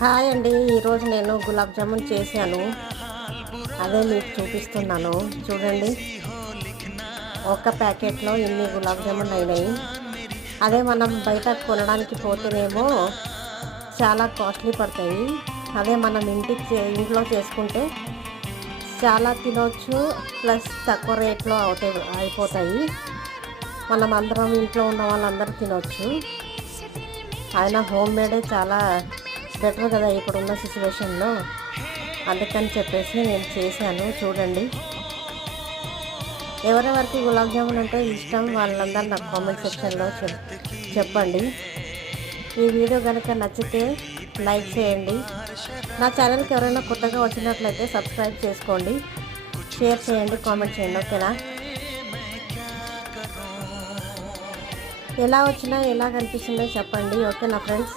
Hi అండి. ఈరోజు నేను గులాబ్ జామున్ చేశాను. అదే మీకు చూపిస్తున్నాను చూడండి. ఒక ప్యాకెట్లో ఇన్ని గులాబ్ జామున్ అయినాయి. అదే మనం బయట కొనడానికి పోతేనేమో చాలా కాస్ట్లీ పడతాయి. అదే మనం ఇంట్లో చేసుకుంటే చాలా తినవచ్చు, ప్లస్ తక్కువ రేట్లో అయిపోతాయి. మనం అందరం ఇంట్లో ఉన్న వాళ్ళందరూ తినవచ్చు. అయినా హోమ్ మేడే చాలా బెటర్ కదా ఇప్పుడున్న సిచ్యువేషన్లో. అందుకని చెప్పేసి నేను చేశాను చూడండి. ఎవరెవరికి గులాబ్ జామున్ అంటే ఇష్టం వాళ్ళందరూ నాకు కామెంట్ సెక్షన్లో చెప్పండి. ఈ వీడియో కనుక నచ్చితే లైక్ చేయండి. నా ఛానల్కి ఎవరైనా కొత్తగా వచ్చినట్లయితే సబ్స్క్రైబ్ చేసుకోండి, షేర్ చేయండి, కామెంట్ చేయండి. ఓకేనా? ఎలా వచ్చినా ఎలా కనిపిస్తుందో చెప్పండి. ఓకేనా ఫ్రెండ్స్?